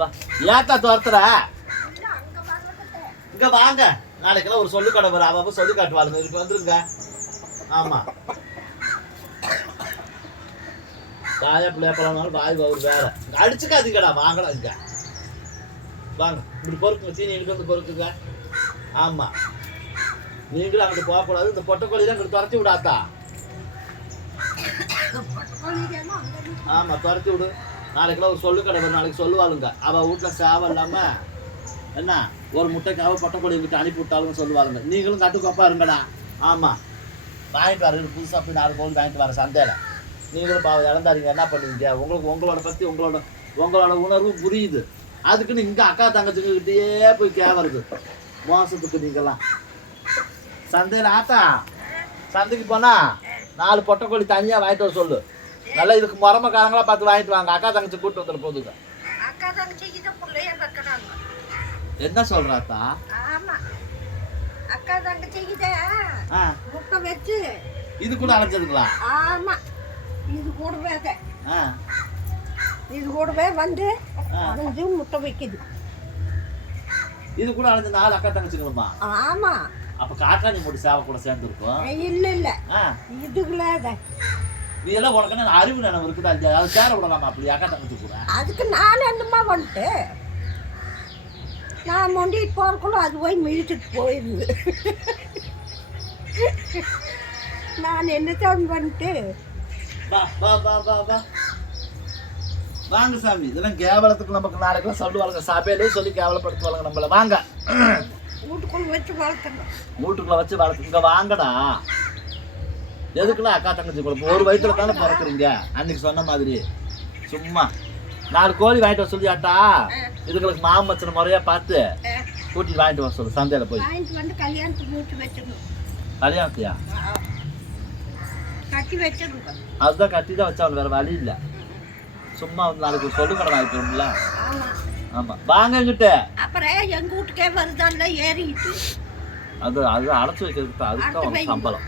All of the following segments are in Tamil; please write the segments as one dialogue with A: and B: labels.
A: ஏத்தா துரத்துற இங்க வாங்க நாளைக்கெல்லாம் ஒரு சொல்லு கடை வரும் அவ சொல்லி காட்டுவாளுங்க இதுக்கு வந்துருங்க ஆமா தாயா பிள்ளைய பழம்னாலும் வாய் அவர் வேற அடிச்சுக்காதீங்கடா வாங்கலாம் இங்க வாங்க இப்படி பொறுக்குங்க சீனி எடுக்கிறது வந்து பொறுக்குங்க ஆமா நீங்களும் அங்கிட்டு போகக்கூடாது இந்த பொட்டக்கோழிலாம் இங்கிட்டு துரத்தி விடாத்தா ஆமா துரத்தி விடு நாளைக்குள்ள ஒரு சொல்லு கடை வரும் நாளைக்கு சொல்லுவாளுங்க அவள் வீட்டில் சேவை இல்லாமல் என்ன ஒரு முட்டைக்காக பட்டக்கொடி விட்டு அனுப்பி விட்டாலும் சொல்லுவாளுங்க நீங்களும் கட்டுக்கோப்பா இருங்கடா ஆமாம் வாங்கிட்டு வர புதுசாக போய் நாலு கோவில் வாங்கிட்டு வர சந்தையில் நீங்களும் பாவம் இறந்தாருங்க என்ன பண்ணுவீங்க உங்களுக்கு உங்களோட பற்றி உங்களோட உங்களோட உணர்வு புரியுது அதுக்குன்னு இங்கே அக்கா தங்கச்சிங்கக்கிட்டேயே போய் கேவருது மோசத்துக்கு நீங்கள்லாம் சந்தையில் ஆத்தா சந்தைக்கு போனால் நாலு பொட்டக்கோழி தனியாக வாங்கிட்டு வர சொல்லு நல்லா இதுக்கு காலங்களா பார்த்து வாங்கிட்டு வாங்க அக்கா தங்கச்சி கூட்டு வந்துட்டு போதுங்க
B: அக்கா தங்கச்சி இதை பிள்ளைய வைக்கிறாங்க
A: என்ன சொல்றாத்தா
B: ஆமா அக்கா தங்கச்சி இதை முட்டை வச்சு
A: இது கூட அரைஞ்சதுங்களா
B: ஆமா இது கூடவே இது கூடவே வந்து அரைஞ்சு முட்டை வைக்குது
A: இது கூட அரைஞ்சு நாலு அக்கா தங்கச்சிங்களுமா ஆமா அப்ப காட்டாணி மூடி சேவை கூட சேர்ந்துருக்கும்
B: இல்ல இல்ல இதுக்குள்ள
A: இதெல்லாம் உனக்கு அறிவு நினைவு இருக்குது அஞ்சு அது சேர விடலாமா அப்படி அக்கா தங்கச்சி கூட
B: அதுக்கு நான் என்னமா வந்துட்டு நான் மொண்டிட்டு போகிறக்குள்ள அது போய் மிதிச்சுட்டு போயிருந்து நான் என்னதான் வந்துட்டு
A: வாங்க சாமி இதெல்லாம் கேவலத்துக்கு நமக்கு நாளைக்கெல்லாம் சொல்லுவாங்க சபையிலே சொல்லி கேவலப்படுத்துவாங்க நம்மள வாங்க
B: வீட்டுக்குள்ள வச்சு வளர்த்துங்க
A: வீட்டுக்குள்ள வச்சு வளர்த்து வளர்த்துங்க வாங்கடா எதுக்குலாம் அக்கா தங்கச்சி குழப்பம் ஒரு வயிற்றுல தானே பிறக்குறீங்க அன்னைக்கு சொன்ன மாதிரி சும்மா நாலு கோழி வாங்கிட்டு வர சொல்லியாட்டா ஆட்டா மாமச்சனை மாமச்சன முறையாக பார்த்து கூட்டிட்டு வாங்கிட்டு வர சொல்லு சந்தையில் போய் கல்யாணத்தையா அதுதான் கட்டி தான் வச்சா வேற வழி இல்லை சும்மா வந்து நாளைக்கு சொல்லு கடை வாங்கிக்கிறோம்ல ஆமாம் வாங்க எங்கிட்ட
B: அப்புறம் எங்கள் வீட்டுக்கே வருதான் ஏறிட்டு
A: அது அது அடைச்சி வைக்கிறது அதுக்கு தான் சம்பளம்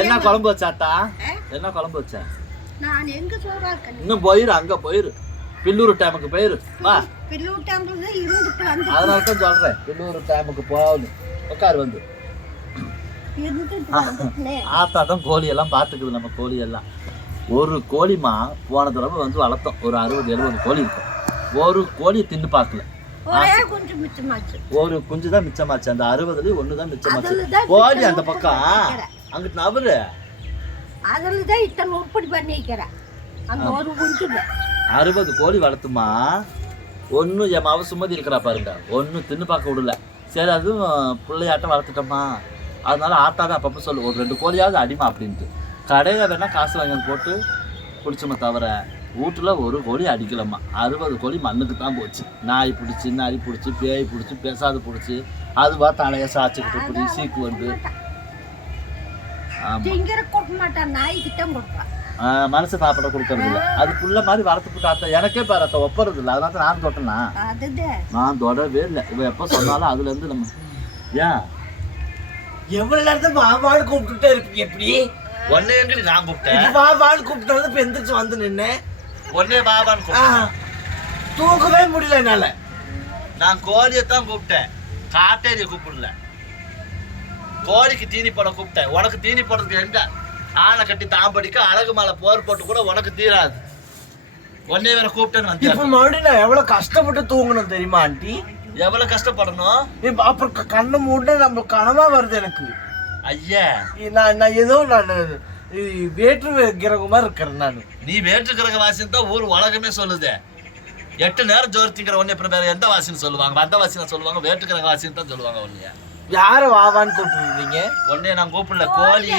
A: என்ன குழம்பு வச்சாத்தா என்ன குழம்பு வச்சா
B: நான் எங்க சோறா
A: இருக்கேன் இன்னும் போயிரு அங்க போயிரு பில்லூர் டேமுக்கு போயிரு வா
B: பில்லூர் டேமுக்கு வந்து
A: அதனால தான் சொல்றேன் பில்லூர் டேமுக்கு போகணும் உட்கார் வந்து ஆத்தா தான் கோழி எல்லாம் பார்த்துக்குது நம்ம கோழி எல்லாம் ஒரு கோழிமா போன தடவை வந்து வளர்த்தோம் ஒரு அறுபது எழுபது கோழி இருக்கும் ஒரு கோழியை தின்னு பார்க்கல ஒரு குஞ்சு தான் மிச்சமாச்சு அந்த அறுபதுல ஒன்று தான் மிச்சமாச்சு போடி அந்த பக்கம் அங்கிட்டு நபரு
B: அதுல தான் இத்தனை உற்பத்தி பண்ணிக்கிறேன் அந்த ஒரு குஞ்சு
A: அறுபது கோழி வளர்த்துமா ஒன்றும் என் மாவு சுமதி இருக்கிறா பாருங்க ஒன்றும் தின்னு பார்க்க விடல சரி அதுவும் பிள்ளையாட்டம் வளர்த்துட்டோமா அதனால தான் அப்பப்போ சொல்லு ஒரு ரெண்டு கோழியாவது அடிமா அப்படின்ட்டு கடையில் வேணால் காசு வாங்கி போட்டு குடிச்சோமே தவிர வீட்டில் ஒரு கோழி அடிக்கலம்மா அறுபது கோழி மண்ணுக்கு தான் போச்சு நாய் பிடிச்சி நாய் பிடிச்சி பேய் பிடிச்சி பேசாது பிடிச்சி அதுவா தலையை சாய்ச்சிக்கிட்டு இப்படி சீக்கு வந்து மனசு சாப்பிட கொடுக்கறது இல்லை அது புள்ள மாதிரி வரத்து போட்டு எனக்கே பாரு அத்தை ஒப்பறது இல்லை அதனால நான் தொட்டனா நான் தொடவே இல்லை இவன் எப்போ சொன்னாலும் அதுலேருந்து நம்ம ஏன்
C: எவ்வளோ நேரத்தில் மாமாடு கூப்பிட்டுட்டே இருப்பீங்க எப்படி
A: ஒன்னு எங்களுக்கு நான் கூப்பிட்டேன்
C: மாமாடு கூப்பிட்டது இப்போ எந்திரிச்சு வந்து நின்னேன்
A: ஒன்னே பாபான்னு கூப்பிட்டேன்
C: தூக்கவே முடியல என்னால
A: நான் கோழியை தான் கூப்பிட்டேன் காட்டேரிய கூப்பிடல கோழிக்கு தீனி போட கூப்பிட்டேன் உனக்கு தீனி போடுறதுக்கு எங்க ஆளை கட்டி தாம்படிக்க அழகு மேலே போர் போட்டு கூட உனக்கு தீராது ஒன்னே வேற கூப்பிட்டேன்னு
C: இப்போ மறுபடியும் நான் எவ்வளோ கஷ்டப்பட்டு தூங்கணும் தெரியுமா ஆண்டி
A: எவ்வளோ கஷ்டப்படணும்
C: இப்போ அப்புறம் கண்ணை மூட நம்ம கனவா வருது எனக்கு ஐயா நான் நான் ஏதோ நான் வேற்று கிரகமா இருக்கிறேன் நான்
A: நீ வேற்று கிரக வாசின்னு தான் ஊர் உலகமே சொல்லுது எட்டு நேரம் ஜோர் திங்கிற ஒன்று வேற எந்த வாசின்னு சொல்லுவாங்க அந்த வாசினை சொல்லுவாங்க வேற்று கிரக வாசின்னு தான் சொல்லுவாங்க ஒன்றைய
C: யார வாவான்னு கூப்பிட்டுருந்தீங்க
A: உடனே நான் கூப்பிடல கோழி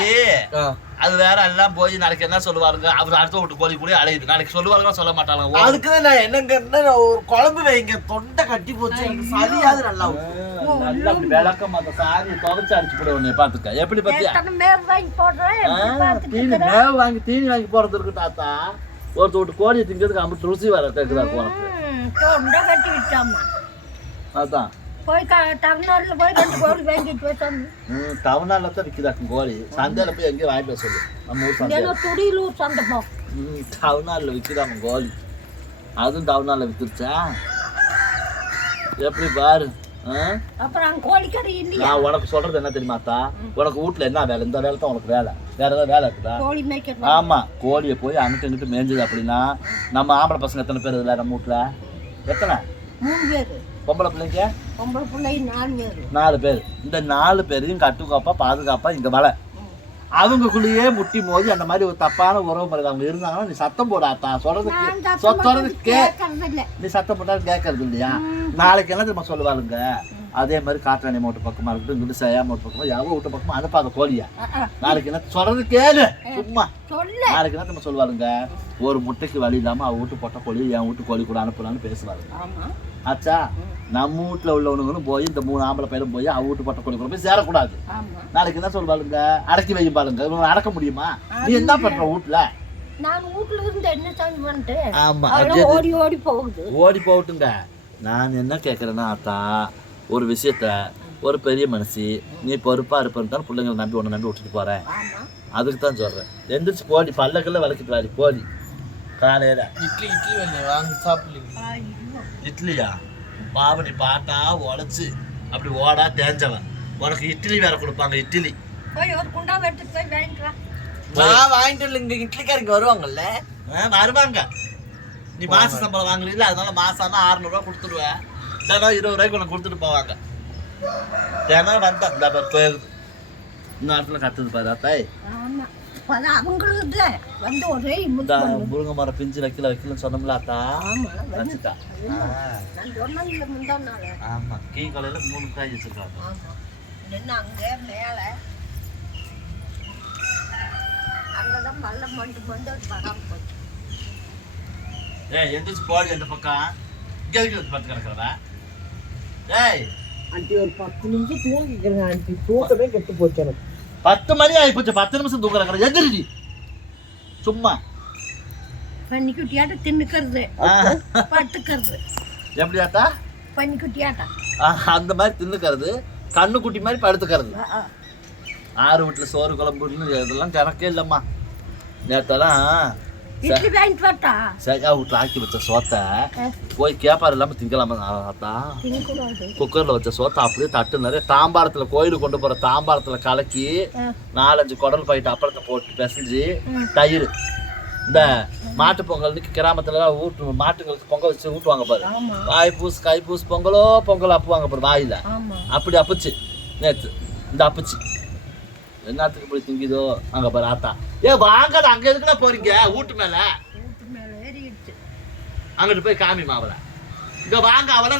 A: அது வேற எல்லாம் போய் நாளைக்கு என்ன சொல்லுவாருங்க அவர் அடுத்த வீட்டு கோழி கூட அழையுது நாளைக்கு சொல்லுவாருங்க சொல்ல மாட்டாங்க
C: அதுக்குதான் நான் என்னங்க ஒரு குழம்பு வைங்க தொண்டை கட்டி போச்சு சரியாது நல்லா
A: விளக்கம் அந்த எப்படி தீனி வாங்கி தீனி வாங்கி தாத்தா ஒருத்த கோழியை திங்கிறதுக்கு அம்பிட்டு ருசி வர கேக்குதா போனா
B: கட்டி விட்டாமா அதான் போய் டவுனால போய் ரெண்டு கோழி வாங்கிட்டு போய்
A: ம் டவுனால தான் விற்கிறாக்கும் கோழி சந்தையில் போய் எங்கேயும் வாங்கிட்டு வர சொல்லு நம்ம ஊர் சந்தை
B: துடியலூர் சந்தை போ
A: ம் டவுனால விற்கிறாங்க கோழி அதுவும் டவுனால விற்றுச்சா எப்படி பாரு
B: அப்புறம் கோழிக்கறி
A: உனக்கு சொல்றது என்ன தெரியுமாத்தா உனக்கு வீட்டுல என்ன வேலை இந்த வேலை தான் உனக்கு வேலை வேற ஏதாவது வேலை இருக்குதா கோழி மேய்க்கிறது கோழியை போய் அங்கிட்டு இங்கிட்டு மேய்ஞ்சது அப்படின்னா நம்ம ஆம்பளை பசங்க எத்தனை பேர் இதுல நம்ம எத்தனை பொம்பளை பிள்ளைங்க
B: பொம்பளை பிள்ளை நாலு பேர்
A: நாலு பேர் இந்த நாலு பேரையும் கட்டுக்காப்பா பாதுகாப்பா இங்கே வள அவங்கக்குள்ளேயே முட்டி மோதி அந்த மாதிரி ஒரு தப்பான உறவு முறை அவங்க இருந்தாங்கன்னா நீ சத்தம் போடாத்தா
B: சொல்றது
A: சொல்றது கே நீ சத்தம் போட்டாலும் கேட்கறது இல்லையா நாளைக்கு என்ன திரும்ப சொல்லுவாளுங்க அதே மாதிரி காற்றாணி மோட்டு பக்கமா இருக்கட்டும் குடிசையா மோட்டு பக்கமா எவ்வளோ வீட்டு பக்கமா அதை பார்க்க கோழியா நாளைக்கு என்ன சொல்றது கேளு சும்மா நாளைக்கு என்ன திரும்ப சொல்லுவாருங்க ஒரு முட்டைக்கு வழி இல்லாமல் அவ வீட்டு போட்ட கோழி என் வீட்டு கோழி கூட அனுப்பலான்னு பேசுவாளுங்க ஆச்சா நம்ம வீட்டில் உள்ளவனுங்களும் போய் இந்த மூணு ஆம்பளை பையனும் போய் அவ வீட்டு பட்ட கொண்டு போய் சேரக்கூடாது நாளைக்கு என்ன சொல்லுவாளுங்க அடக்கி வைக்க பாருங்க அடக்க முடியுமா நீ என்ன பண்ற வீட்டுல
B: நான் ஓடி ஓடி
A: ஓடி போகட்டுங்க நான் என்ன கேக்குறேன்னா அத்தா ஒரு விஷயத்த ஒரு பெரிய மனுஷி நீ பொறுப்பா இருப்பேன்னு தான் பிள்ளைங்களை நம்பி உன்னை நம்பி விட்டுட்டு போகிறேன் அதுக்கு தான் சொல்கிறேன் எந்திரிச்சு போடி பல்லக்கெல்லாம் வளர்க்கிட்டு வாடி போடி காலையில்
C: இட்லி இட்லி வாங்கி சாப்பிடுங்க
A: இட்லியா பாவனி பாட்டா உழைச்சி அப்படி ஓடா தேஞ்சவன் உனக்கு இட்லி வேற கொடுப்பாங்க இட்லி நான் வாங்கிட்டு இங்க இட்லிக்காரங்க வருவாங்கல்ல வருவாங்க நீ மாச சம்பளம் வாங்கல அதனால மாசம் தான் ஆறுநூறுவா கொடுத்துருவேன் தினம் இருபது ரூபாய்க்கு உனக்கு கொடுத்துட்டு போவாங்க தினம் வந்தேன் இந்த பேர் இந்த இடத்துல கத்துது பாரு தாய்
B: அப்பதான் அவங்களுக்கு வந்து ஒரே
A: முருங்க மரம் பிஞ்சு வைக்கல வைக்கலன்னு சொன்னோம்ல அத்தா வச்சுட்டா ஆமா கீ காலையில மூணு காய் வச்சிருக்காங்க
B: அங்க மேல அங்கதான் மல்ல மண்டு மண்டு ஒரு படம்
A: ஏய் எந்திரிச்சு போடி அந்த பக்கம் இங்க இருக்கு பத்து ஏய்
C: ஆண்டி ஒரு பத்து நிமிஷம் தூங்கிக்கிறேங்க ஆண்டி தூக்கமே கெட்டு போச்சு எனக்கு
A: பத்து மணி ஆகிப்போச்சு பத்து நிமிஷம் தூக்குறாங்க எதிரிஜி சும்மா
B: பன்னிக்குட்டியாட்ட தின்னுக்கிறது பட்டுக்கிறது எப்படியாட்டா பன்னிக்குட்டியாட்டா
A: அந்த மாதிரி தின்னுக்கிறது கண்ணுக்குட்டி மாதிரி படுத்துக்கிறது ஆறு வீட்டில் சோறு குழம்பு இதெல்லாம் கணக்கே இல்லைம்மா நேற்றெல்லாம்
B: ಇಡ್ಲಿ ಬ್ಯಾಂಟ್ ಬಟ್ಟ
A: ಸೆಗ ಊಟ ಹಾಕಿ ಬಚ್ಚ ಸೋತ போய் இல்லாமல் திங்கலாமா தாத்தா குக்கரில் வச்ச சோத்தை அப்படியே தட்டுனாரு தாம்பாரத்தில் கோயிலுக்கு கொண்டு போகிற தாம்பாரத்தில் கலக்கி நாலஞ்சு குடல் பயிட்டு அப்பளத்தை போட்டு பிசைஞ்சு தயிர் இந்த மாட்டு பொங்கல்னு கிராமத்துலலாம் ஊட்டு மாட்டுங்களுக்கு பொங்கல் வச்சு ஊட்டுவாங்க பாரு வாய் பூசு காய் பூசு பொங்கலோ பொங்கல் அப்புவாங்க பாரு வாயில் அப்படி அப்பச்சு நேற்று இந்த அப்பச்சு என்னாத்துக்கு போய் திங்கிதோ அங்கே பாரு ஆத்தா ஏ வாங்க அங்கே எதுக்குடா போறீங்க வீட்டு மேலே
B: வீட்டு மேலே ஏறிடுச்சு
A: அங்கிட்டு போய் காமி மாவலை இங்கே வாங்க அவளை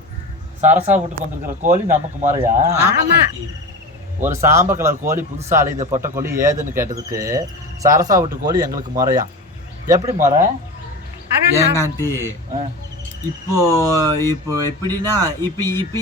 A: சரசா விட்டு வந்திருக்கிற கோழி நமக்கு மாறையா ஒரு சாம்ப கலர் கோழி புதுசா அலைந்த பொட்ட கோழி ஏதுன்னு கேட்டதுக்கு சரசா விட்டு கோழி எங்களுக்கு முறையா எப்படி முறை
C: ஏங்காந்தி இப்போ இப்போ எப்படின்னா இப்போ இப்போ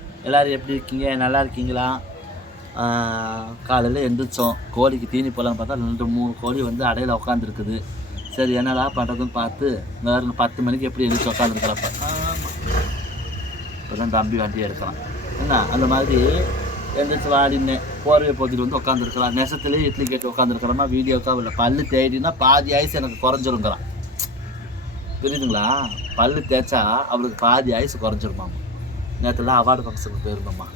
A: எல்லோரும் எப்படி இருக்கீங்க நல்லா இருக்கீங்களா காலையில் எழுந்திரிச்சோம் கோழிக்கு தீனி போகலான்னு பார்த்தா ரெண்டு மூணு கோழி வந்து அடையில் உட்காந்துருக்குது சரி என்னடா பண்ணுறதுன்னு பார்த்து வேறு பத்து மணிக்கு எப்படி எழுந்திரிச்சு உட்காந்துருக்கலாம் இப்போ தான் தம்பி வண்டியை எடுக்கலாம் என்ன அந்த மாதிரி எழுந்திரிச்சு வாடின்னு போர்வை போத்திட்டு வந்து உட்காந்துருக்கலாம் நெசத்துலேயே இட்லி கேட்டு உட்காந்துருக்கிறோமா வீடியோக்காக இல்லை பல்லு தேடினா பாதி ஆயுசு எனக்கு குறைஞ்சிருங்கிறான் புரியுதுங்களா பல்லு தேய்ச்சா அவளுக்கு பாதி ஆயுசு குறைஞ்சிருமாமா நேற்றுலாம் அவார்டு ஃபங்க்ஷனுக்கு போயிருந்தோம்மா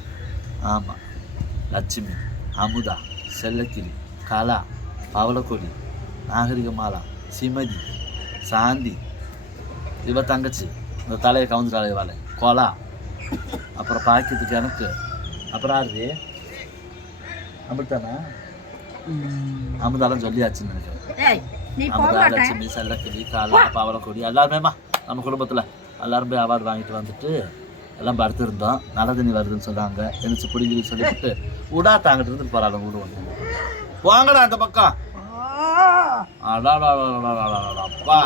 A: ஆமாம் லட்சுமி அமுதா செல்லக்கிளி கலா பவளக்கொடி நாகரிகமாலா சிமதி சாந்தி இவ தங்கச்சி இந்த தலையை கவுந்துட்டாலே வாழை கொலா அப்புறம் பாக்கிறதுக்கு எனக்கு அப்புறம் ஆறுது அமிர்தானா அமிர்தாலாம் சொல்லியாச்சுன்னு
B: நினைக்கிறேன் அமிர்தா
A: லட்சுமி செல்லக்கிளி காலா பவளக்கொடி எல்லாருமேம்மா நம்ம குடும்பத்தில் எல்லாரும் போய் அவார்டு வாங்கிட்டு வந்துட்டு எல்லாம் படுத்திருந்தோம் நல்ல தண்ணி வருதுன்னு சொன்னாங்க எழுச்சி பிடிங்கன்னு சொல்லிவிட்டு விடா தாங்கிட்டு இருந்து பரவாயில்ல வீடு வந்து வாங்கடா அந்த பக்கம் அப்பா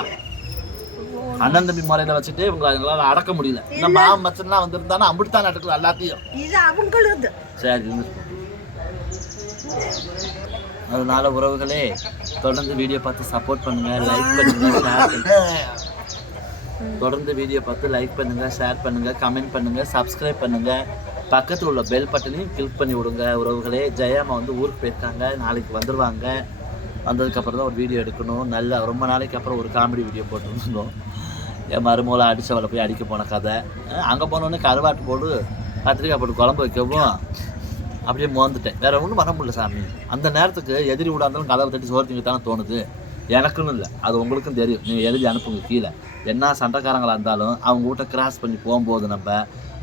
A: அண்ணன் தம்பி முறையில வச்சுட்டு இவங்க எங்களால அடக்க முடியல இந்த மா மச்சன்லாம் வந்திருந்தானா அப்படி தான் எல்லாத்தையும் சரி அதனால உறவுகளே தொடர்ந்து வீடியோ பார்த்து சப்போர்ட் பண்ணுங்க லைக் பண்ணுங்க தொடர்ந்து வீடியோ பார்த்து லைக் பண்ணுங்கள் ஷேர் பண்ணுங்கள் கமெண்ட் பண்ணுங்கள் சப்ஸ்கிரைப் பண்ணுங்கள் பக்கத்தில் உள்ள பெல் பட்டனையும் கிளிக் பண்ணி விடுங்க உறவுகளே ஜெயாமா வந்து ஊருக்கு போயிருக்காங்க நாளைக்கு வந்துடுவாங்க வந்ததுக்கப்புறம் தான் ஒரு வீடியோ எடுக்கணும் நல்லா ரொம்ப நாளைக்கு அப்புறம் ஒரு காமெடி வீடியோ போட்டுருந்தோம் என் மருமூளை அடித்தவளை போய் அடிக்க போன கதை அங்கே போனோடனே கருவாட்டு போடு கத்திரிக்காய் போட்டு குழம்பு வைக்கவும் அப்படியே மோந்துட்டேன் வேறு ஒன்றும் பண்ண முடியல சாமி அந்த நேரத்துக்கு எதிரி விடாந்தாலும் கதவை தட்டி சோறு தானே தோணுது எனக்குன்னு இல்லை அது உங்களுக்கும் தெரியும் நீங்கள் எழுதி அனுப்புங்க கீழே என்ன சண்டைக்காரங்களாக இருந்தாலும் அவங்க வீட்டை கிராஸ் பண்ணி போகும்போது நம்ம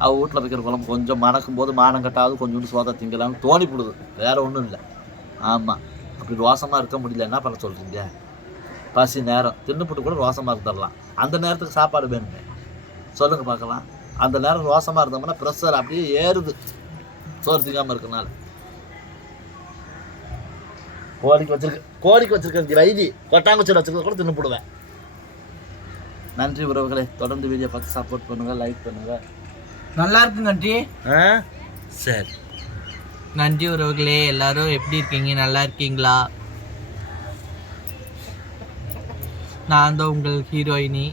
A: அவ வீட்டில் வைக்கிற குழம்பு கொஞ்சம் மணக்கும் போது மானம் கட்டாவது கொஞ்சோண்டு சோதா திங்கலாம்னு தோணி போடுது வேறு ஒன்றும் இல்லை ஆமாம் அப்படி ரோசமாக இருக்க முடியல என்ன பண்ண சொல்கிறீங்க பசி நேரம் தின்னுப்புட்டு கூட ரோசமாக இருந்துடலாம் அந்த நேரத்துக்கு சாப்பாடு வேணுமே சொல்லுங்கள் பார்க்கலாம் அந்த நேரம் ரோசமாக இருந்தோம்னா ப்ரெஷர் அப்படியே ஏறுது சோறு திங்காமல் இருக்கனால கோரிக்கை வச்சிருக்க கோரிக்கை வச்சிருக்க வைதி கொட்டாங்குச்சியில் வச்சிருக்க கூட தின்னு போடுவேன் நன்றி உறவுகளே தொடர்ந்து வீடியோ பார்த்து சப்போர்ட் பண்ணுங்கள் லைக் பண்ணுங்கள்
C: நல்லா இருக்குங்க ஆண்டி
A: ஆ சரி
C: நன்றி உறவுகளே எல்லாரும் எப்படி இருக்கீங்க நல்லா இருக்கீங்களா நான் தான் உங்கள் ஹீரோயினி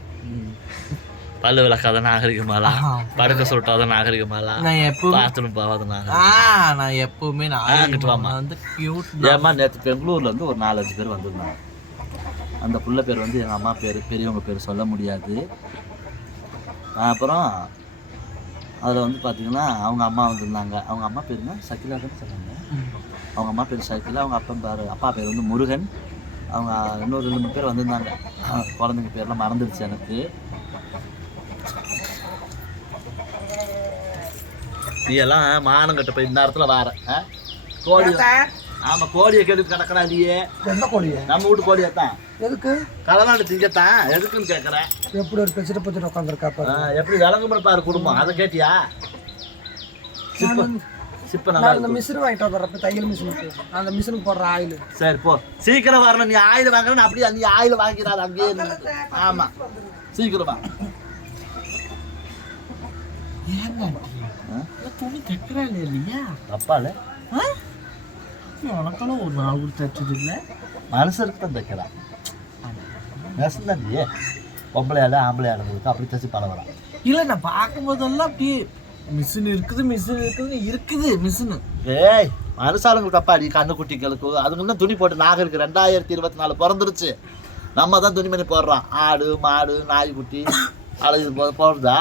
A: பல்லு விளக்காத நாகரிகமாலா படுக்க சொட்டாத நாகரிகமாலா நான் எப்பவுமே பாத்ரூம் போகாத
C: நாகரிகம் நான் எப்பவுமே
A: நான் வந்து கியூட் ஏமா நேற்று பெங்களூர்ல இருந்து ஒரு நாலஞ்சு பேர் வந்திருந்தாங்க அந்த புள்ள பேர் வந்து எங்கள் அம்மா பேர் பெரியவங்க பேர் சொல்ல முடியாது அப்புறம் அதில் வந்து பார்த்தீங்கன்னா அவங்க அம்மா வந்திருந்தாங்க அவங்க அம்மா பேருங்க சக்கிலாகன்னு சொன்னாங்க அவங்க அம்மா பேர் சக்கிலா அவங்க அப்பா பேர் அப்பா பேர் வந்து முருகன் அவங்க இன்னொரு ரெண்டு மூணு பேர் வந்திருந்தாங்க குழந்தைங்க பேர்லாம் மறந்துடுச்சு எனக்கு நீ எல்லாம் மானங்கட்ட போய் இந்த இடத்துல வார கோழி ஆமா கோழியை கெடுத்து கிடக்கடா நீயே எந்த கோழியை நம்ம வீட்டு கோழியை தான் எதுக்கு களவாண்டு திங்கத்தான் எதுக்குன்னு கேட்குறேன்
C: எப்படி ஒரு பெச்சிட்டு பச்சிட்டு உட்காந்துருக்காப்பா
A: எப்படி விளங்கும்படி பாரு குடும்பம் அதை கேட்டியா சிப்ப நல்லா
C: அந்த மிஷின் வாங்கிட்டு வர்றப்ப தையல் மிஷின் அந்த மிஷின் போடுற ஆயில்
A: சரி போ சீக்கிரம் வரணும் நீ ஆயில் வாங்கணும் அப்படியே நீ ஆயில் வாங்கிடாது அங்கேயே ஆமாம் சீக்கிரமா
C: ஏங்க துணி தைக்கிறாள் இல்லையா
A: அப்பால உனக்கெல்லாம் ஒரு நாள் தைச்சது இல்லை மனுஷருக்கு தான் தைக்கிறான் நெசம் தான் இல்லையே பொம்பளையால ஆம்பளையாளுங்களுக்கு அப்படி தைச்சு பழகிறான்
C: இல்லை நான் பார்க்கும்போதெல்லாம் அப்படியே மிஷின் இருக்குது மிஷின் இருக்குதுன்னு இருக்குது மிஷினு
A: ஏய் மனுஷாளுங்களுக்கு அப்பா நீ கண்ணுக்குட்டிகளுக்கு அதுங்கெல்லாம் துணி போட்டு நாகருக்கு ரெண்டாயிரத்தி இருபத்தி நாலு பிறந்துருச்சு நம்ம தான் துணி பண்ணி போடுறோம் ஆடு மாடு நாய்க்குட்டி அழகு போடுறதா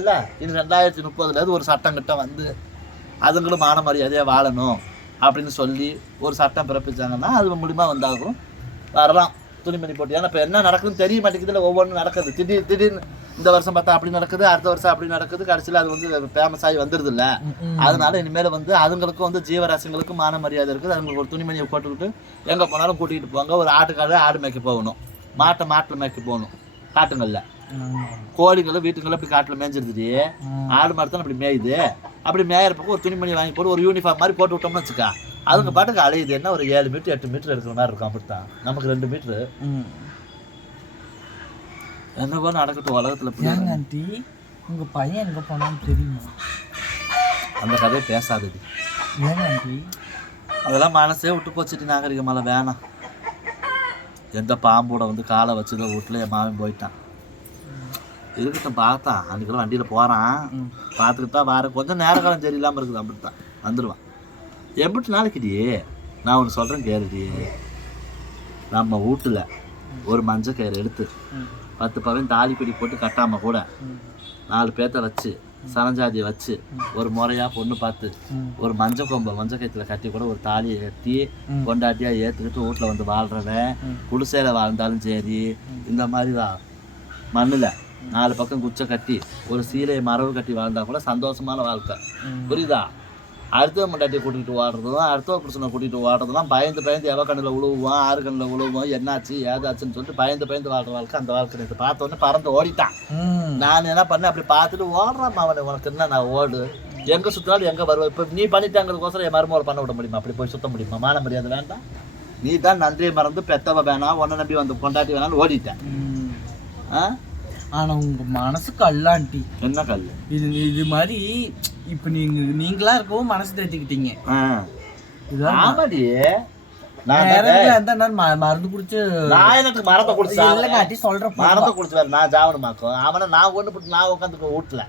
A: இல்லை இது ரெண்டாயிரத்தி முப்பதுலேருந்து ஒரு சட்டம் கிட்ட வந்து அதுங்களும் மான மரியாதையாக வாழணும் அப்படின்னு சொல்லி ஒரு சட்டம் பிறப்பிச்சாங்கன்னா அது மூலிமா வந்தாகும் வரலாம் துணிமணி போட்டி ஏன்னா இப்போ என்ன நடக்குதுன்னு தெரிய மாட்டேங்குதுல ஒவ்வொன்றும் நடக்குது திடீர் திடீர்னு இந்த வருஷம் பார்த்தா அப்படி நடக்குது அடுத்த வருஷம் அப்படி நடக்குது கடைசியில் அது வந்து ஃபேமஸ் ஆகி வந்துடுது இல்லை அதனால இனிமேல் வந்து அதுங்களுக்கும் வந்து ஜீவராசிங்களுக்கும் மான மரியாதை இருக்குது அதுங்களுக்கு ஒரு துணிமணியை போட்டுக்கிட்டு எங்கே போனாலும் கூட்டிகிட்டு போவாங்க ஒரு ஆட்டுக்காடு ஆடு மேய்க்க போகணும் மாட்டை மாட்டில் மேய்க்க போகணும் காட்டுங்களில் கோழிங்களை வீட்டுங்களை இப்படி காட்டில் மேய்ஞ்சிருது ஆடு மாடு தான் அப்படி மேயுது அப்படி மேயறப்போ ஒரு துணிமணி வாங்கி போட்டு ஒரு யூனிஃபார்ம் மாதிரி போட்டு விட்டோம்னு வச்சுக்கா அதுங்க பாட்டுக்கு அழையுது என்ன ஒரு ஏழு மீட்டர் எட்டு மீட்டர் எடுக்கிற மாதிரி இருக்கும் அப்படித்தான் நமக்கு ரெண்டு மீட்டரு என்னவோ நடக்கட்டும் உலகத்தில்
C: ஏங்க ஆண்டி உங்கள் பையன் எங்கே போனாலும் தெரியுமா
A: அந்த கதையை பேசாதது ஆண்டி அதெல்லாம் மனசே விட்டு போச்சுட்டு நாகரிகமால வேணாம் எந்த பாம்போட வந்து காலை வச்சுதோ வீட்டில் என் மாமன் போயிட்டான் இருக்கட்டும் பார்த்தா அன்றைக்கெல்லாம் வண்டியில் போகிறான் பார்த்துக்கிட்டா வார கொஞ்சம் நேர காலம் இல்லாமல் இருக்குது அப்படி தான் வந்துடுவான் எப்படி நாளைக்குடி நான் ஒன்று சொல்கிறேன் கேருடி நம்ம வீட்டில் ஒரு மஞ்சள் கயிறு எடுத்து பத்து பவன் தாலி பிடி போட்டு கட்டாமல் கூட நாலு பேர்த்த வச்சு சனஞ்சாதியை வச்சு ஒரு முறையாக பொண்ணு பார்த்து ஒரு மஞ்சள் கொம்பை மஞ்சள் கயத்தில் கட்டி கூட ஒரு தாலியை கட்டி கொண்டாட்டியாக ஏற்றுக்கிட்டு வீட்டில் வந்து வாழ்கிறவன் குடிசையில் வாழ்ந்தாலும் சரி இந்த மாதிரி தான் மண்ணில் நாலு பக்கம் குச்சை கட்டி ஒரு சீலை மரபு கட்டி வாழ்ந்தா கூட சந்தோஷமான வாழ்க்கை புரியுதா அடுத்த மண்டாட்டி கூட்டிகிட்டு ஓடுறதும் அடுத்த பிரச்சனை கூட்டிகிட்டு ஓடுறதுலாம் பயந்து பயந்து எவ கண்ணில் உழுவுவோம் ஆறு கண்ணில் உழுவுவோம் என்னாச்சு ஏதாச்சுன்னு சொல்லிட்டு பயந்து பயந்து வாழ்ற வாழ்க்கை அந்த வாழ்க்கை எனக்கு பார்த்தோன்னே பறந்து ஓடிட்டான் நான் என்ன பண்ணேன் அப்படி பார்த்துட்டு ஓடுறான் அவனை உனக்கு என்ன நான் ஓடு எங்கே சுற்றினாலும் எங்கே வருவோம் இப்போ நீ பண்ணிட்டாங்கிறதுக்கோசரம் என் மருமகள் பண்ண விட முடியுமா அப்படி போய் சுத்த முடியுமா மான மரியாதை வேண்டாம் நீ தான் நன்றியை மறந்து பெத்தவ வேணாம் உன்னை நம்பி வந்து கொண்டாட்டி வேணாலும் ஓடிட்டேன்
C: ஆ ஆனா உங்க மனசு கல்லாண்டி என்ன கல் இது இது மாதிரி இப்ப நீங்க நீங்களா இருக்கவும் மனசு தேத்திக்கிட்டீங்க ஆமாடி மருந்து மரத்தை சொல்றேன்
A: நான் போட்டு நான்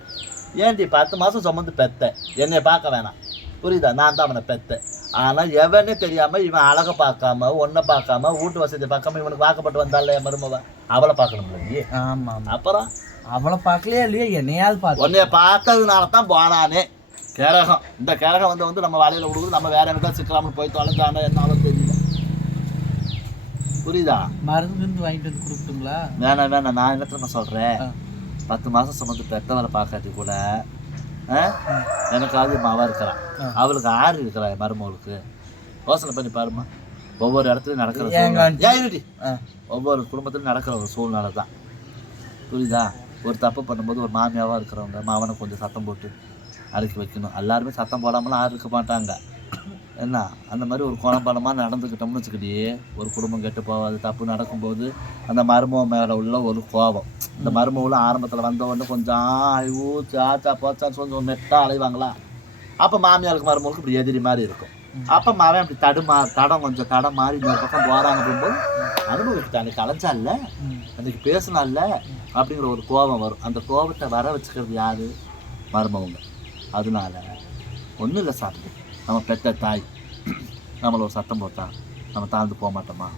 A: ஏன்டி பத்து மாசம் சுமந்து பெத்த என்னை பார்க்க வேணாம் புரியுதா நான் தான் அவனை பெத்தேன் ஆனா எவனே தெரியாம இவன் அழகை பார்க்காம ஒன்ன பார்க்காம வீட்டு வசதி பார்க்காம இவனுக்கு வாக்கப்பட்டு வந்தால மருமவன் அவளை பார்க்கணும் இல்லையே ஆமாம் அப்புறம்
C: அவளை பார்க்கலையே இல்லையே என்னையாவது பார்த்து
A: உன்னைய பார்த்ததுனால தான் போனானே கிரகம் இந்த கிரகம் வந்து வந்து நம்ம வலையில் கொடுக்குறது நம்ம வேற எனக்கா சிக்கலாமல் போய் ஆனால் என்னாலும் தெரியல புரியுதா
C: மருந்து இருந்து வாங்கிட்டு வந்து கொடுத்துங்களா
A: வேணாம் வேணாம் நான் என்ன நான் சொல்கிறேன் பத்து மாதம் சம்மந்து பெற்றவளை பார்க்காட்டி கூட எனக்காவது மாவா இருக்கிறான் அவளுக்கு ஆறு இருக்கிறா மருமகளுக்கு யோசனை பண்ணி பாருமா ஒவ்வொரு இடத்துலையும்
C: நடக்கிற
A: ஒவ்வொரு குடும்பத்திலும் நடக்கிற ஒரு சூழ்நிலை தான் புரியுதா ஒரு தப்பு பண்ணும்போது ஒரு மாமியாவாக இருக்கிறவங்க மாமனை கொஞ்சம் சத்தம் போட்டு அடக்கி வைக்கணும் எல்லாருமே சத்தம் போடாமலாம் ஆறு இருக்க மாட்டாங்க என்ன அந்த மாதிரி ஒரு கோணப்பாலமாக நடந்துக்கிட்டோம்னு வச்சுக்கிட்டே ஒரு குடும்பம் கெட்டு போகாது தப்பு நடக்கும்போது அந்த மருமவ மேலே உள்ள ஒரு கோபம் இந்த மருமகளும் ஆரம்பத்தில் வந்த கொஞ்சம் ஆய்வு சாச்சா போச்சான்னு கொஞ்சம் மெட்டாக அலைவாங்களா அப்போ மாமியாருக்கு மருமகளுக்கு இப்படி எதிரி மாதிரி இருக்கும் அப்போ மாவன் அப்படி தடுமா தடம் கொஞ்சம் தடம் மாறி இன்னொரு பக்கம் போகிறாங்க அப்படிங்கும்போது அனுபவிச்சுட்டு அன்னைக்கு இல்ல அன்னைக்கு பேசினால அப்படிங்கிற ஒரு கோபம் வரும் அந்த கோபத்தை வர வச்சுக்கிறது யாரு மருமவங்க அதனால ஒன்றும் இல்லை சார் நம்ம பெத்த தாய் நம்மளை ஒரு சத்தம் போட்டா நம்ம தாழ்ந்து போக மாட்டோமா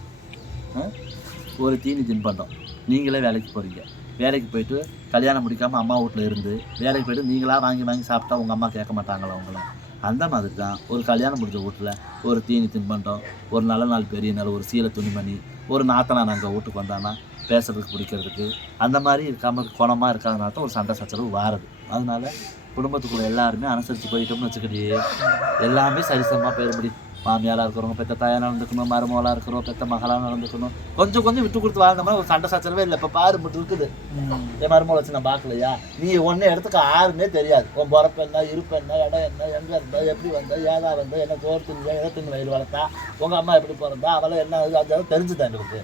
A: ஒரு தீனி தின்பண்டம் நீங்களே வேலைக்கு போகிறீங்க வேலைக்கு போயிட்டு கல்யாணம் முடிக்காமல் அம்மா வீட்டில் இருந்து வேலைக்கு போயிட்டு நீங்களாக வாங்கி வாங்கி சாப்பிட்டா உங்கள் அம்மா கேட்க மாட்டாங்களா உங்களை அந்த மாதிரி தான் ஒரு கல்யாணம் முடிஞ்ச வீட்டில் ஒரு தீனி தின்பண்டம் ஒரு நல்ல நாள் பெரிய நாள் ஒரு சீலை துணிமணி ஒரு நாத்தனா நாங்கள் வீட்டுக்கு வந்தான்னா பேசுகிறதுக்கு பிடிக்கிறதுக்கு அந்த மாதிரி இருக்காமல் குணமாக இருக்காதனால தான் ஒரு சண்டை சச்சரவு வாரது அதனால் குடும்பத்துக்குள்ளே எல்லாருமே அனுசரித்து போயிட்டோம்னு வச்சுக்கிட்டே எல்லாமே சரிசமாக போயிட முடியும் மாமியாரா இருக்கிறவங்க பெற்ற தாயா நடந்துக்கணும் மருமகளா இருக்கிறோம் பெற்ற மகளாக நடந்துக்கணும் கொஞ்சம் கொஞ்சம் விட்டு கொடுத்து வாழ்ந்தோம்னா ஒரு சண்டை சச்சரவே இல்லை இப்போ பாரு மட்டும் இருக்குது என் மருமகளை வச்சு நான் பார்க்கலையா நீ ஒன்னு இடத்துக்கு ஆறுன்னே தெரியாது உன் பொறப்ப என்ன இருப்ப என்ன இடம் என்ன எங்கே இருந்தா எப்படி வந்தா ஏதா வந்தா என்ன சோறு தின்னியா எதை வயல் வளர்த்தா உங்கள் அம்மா எப்படி பிறந்தா அவளை என்ன அது தெரிஞ்சுதான் எனக்கு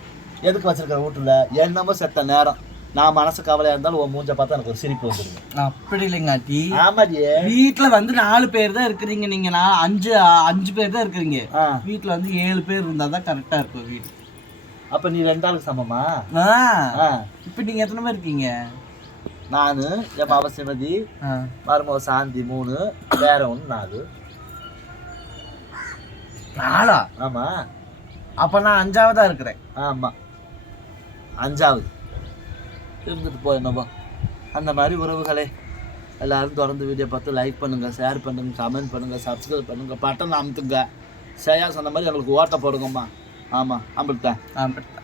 A: எதுக்கு வச்சிருக்கிற வீட்டுல என்னமோ செத்த நேரம் நான் மனசு கவலையா இருந்தாலும் உன் மூஞ்ச பார்த்தா எனக்கு ஒரு சிரிப்பு
C: வந்துருங்க அப்படி இல்லைங்காட்டி ஆமாடியே வீட்டுல வந்து நாலு பேர் தான் இருக்கிறீங்க நீங்க நான் அஞ்சு அஞ்சு பேர் தான் இருக்கிறீங்க வீட்டுல வந்து ஏழு பேர் இருந்தா தான் கரெக்டா இருக்கும் வீடு
A: அப்ப நீ ரெண்டு ஆளுக்கு சமமா
C: இப்ப நீங்க எத்தனை பேர் இருக்கீங்க
A: நான் என் பாபா சிவதி மருமக சாந்தி மூணு வேற ஒன்று நாலு நாலா ஆமா
C: அப்ப நான் அஞ்சாவதா இருக்கிறேன்
A: ஆமா அஞ்சாவது இருந்துட்டு போ அந்த மாதிரி உறவுகளே எல்லோரும் தொடர்ந்து வீடியோ பார்த்து லைக் பண்ணுங்கள் ஷேர் பண்ணுங்கள் கமெண்ட் பண்ணுங்கள் சப்ஸ்கிரைப் பண்ணுங்கள் பட்டன் அமுத்துங்க சேயா சொன்ன மாதிரி எங்களுக்கு ஓட்ட போடுங்கம்மா ஆமாம் அம்பிட்டேன் ஆமாம்